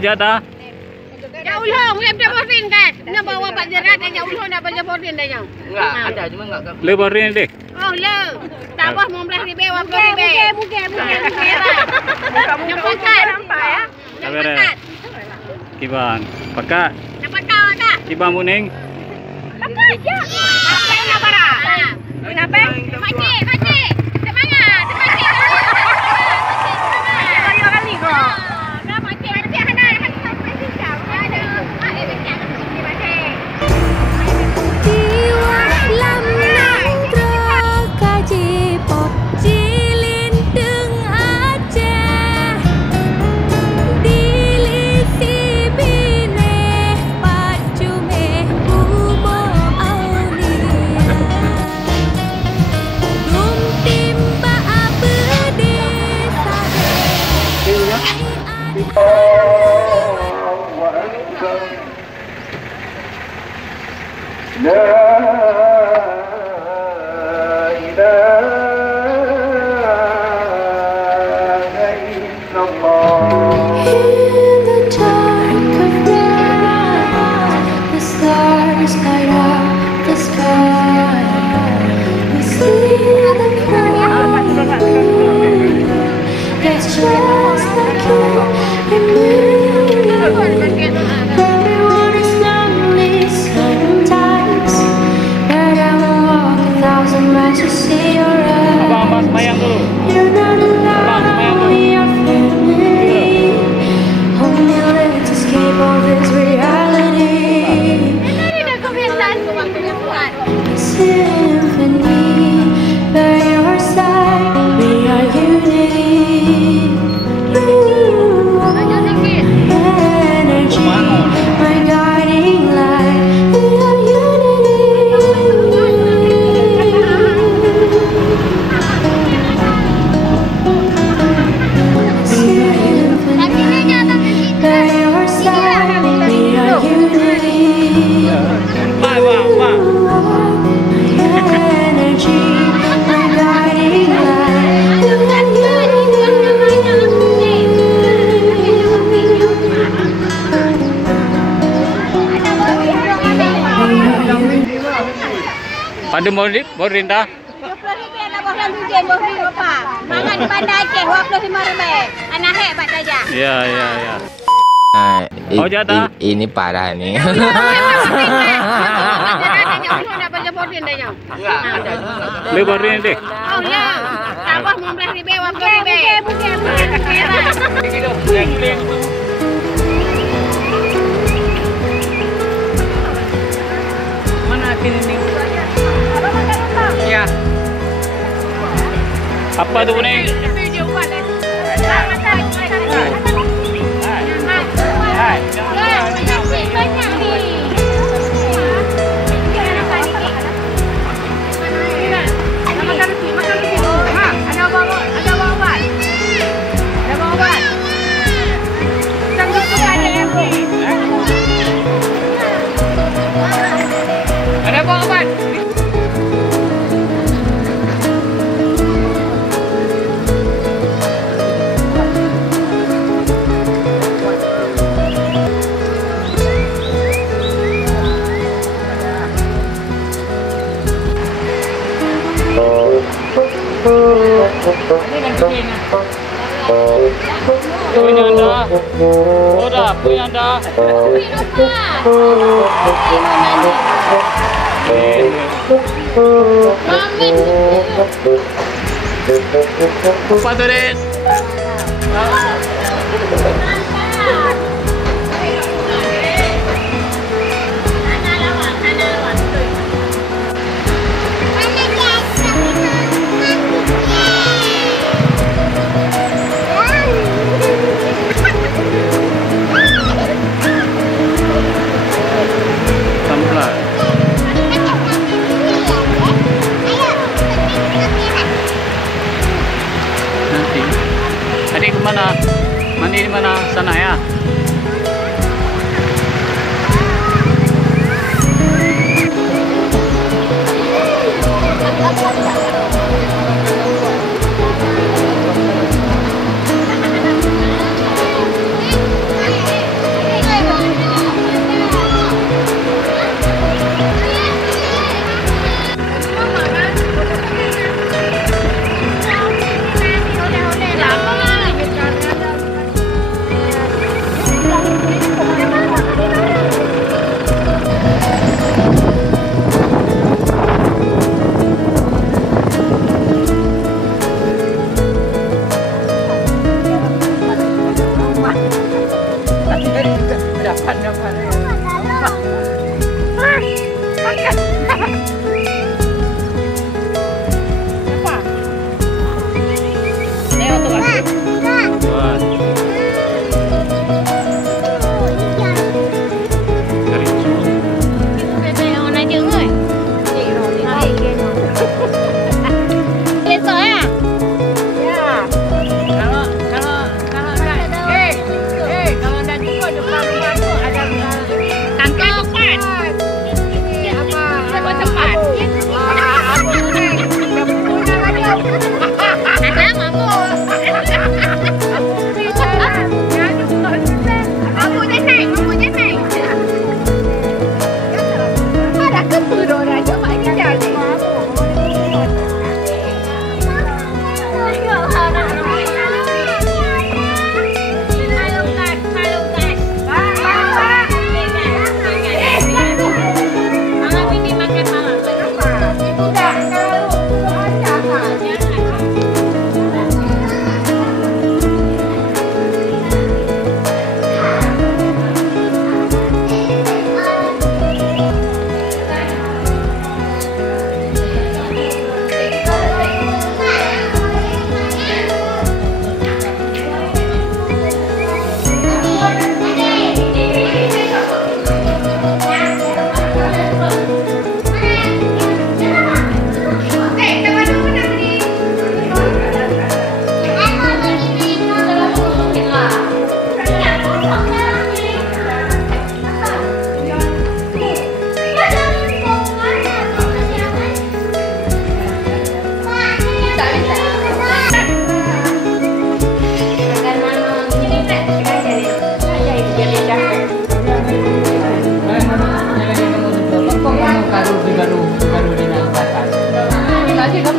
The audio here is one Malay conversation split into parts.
jatah. Jauh long, lihat dia borin kan? Nak bawa Pak Jerat dan jauh long nak baca borin dah jauh. Enggak, ada cuma enggak. Le borin deh. Oh le, tak apa 15,000 wang 20,000. Bukan. Yang pakat. Sabar. Kibang, pakat. Nak pakat tak? Kibang muning. Pakat je. Pakat nak barang. Kenapa? Pakcik. Semangat. Abang semayang dulu. Abang semayang dulu. Ini dah kebiasaan tu waktu dia buat. Pada borin dah. 20,000 nak bawa tujuan borin apa? Mangan di Bandar Aceh 25,000. Anak hek Pak Dajak. Ya. Oh, jatah. Ini parah nih. Nak baca borin dah jauh. Enggak, ada cuma enggak. Le borin deh. Oh le, tak apa 15,000 wang 20,000. Bukan. Mana ini? Ya. Apa tu kuning? Video buat dah. Banyak ni. Makan di situ. Ada bawa. Jangan suka ada lagi. Ada bawa obat. Punya anda. Oh dah, punya anda. Apa tu Red? Nanti. Adik kemana? Mandi di mana? Sana.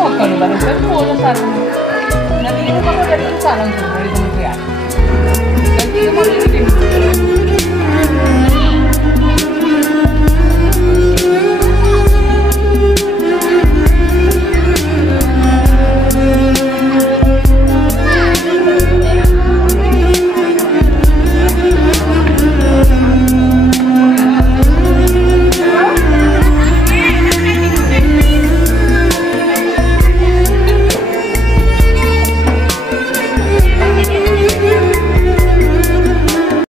Kamu kan baru sepuluh sana. Nanti itu kamu dari sana langsung dari